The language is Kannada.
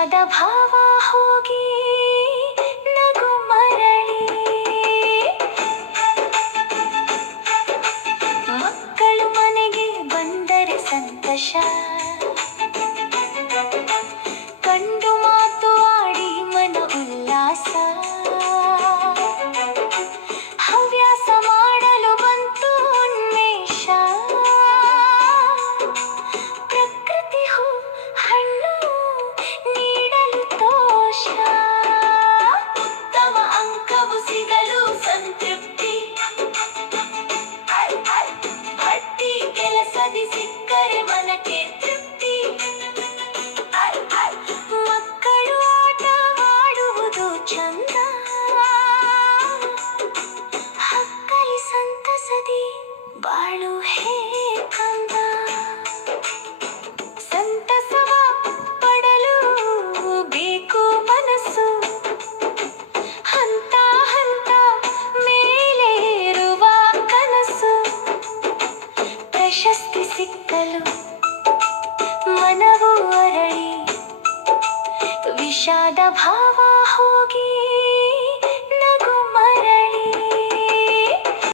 ವಿಷಾದ ಭಾವ ಹೋಗಿ ನಗು ಮರಳಿ ಮಕ್ಕಳು ಮನೆಗೆ ಬಂದರೆ ಸಂತೋಷ ಕಂಡು ಮಾತು ಆಡಿ ಮನ ಉಲ್ಲಾಸ ಹವ್ಯಾಸ ಮಾಡಲು ಬಂತು ಉನ್ಮೇಷ ಪ್ರಕೃತಿ ಹೂ ಹಣ್ಣು ನೀಡಲು ತೋಷ ಉತ್ತಮ ಅಂಕವು ಸಿಗಲು ಸಂತೃಪ್ತಿ ಹಟ್ಟಿ ಕೆಲಸದಿ ಸಿಕ್ಕರೆ ಮನಕ್ಕೆ ತೃಪ್ತಿ ಮಕ್ಕಳು ಆಟ ಆಡುವುದು ಚಂದ ಹಕ್ಕಲಿ ಸಂತಸದಿ ಬಾಳು ಹೇ ಕಂದ ಸಂತಸವ ಪಡಲು ಬೇಕು ಮನಸ್ಸು ಹಂತ ಹಂತ ಮೇಲೇರುವ ಕನಸು ಪ್ರಶಸ್ತಿ ಸಿಕ್ಕಲು ಮನವು ಅರಳಿ ವಿಷಾದ ಭಾವ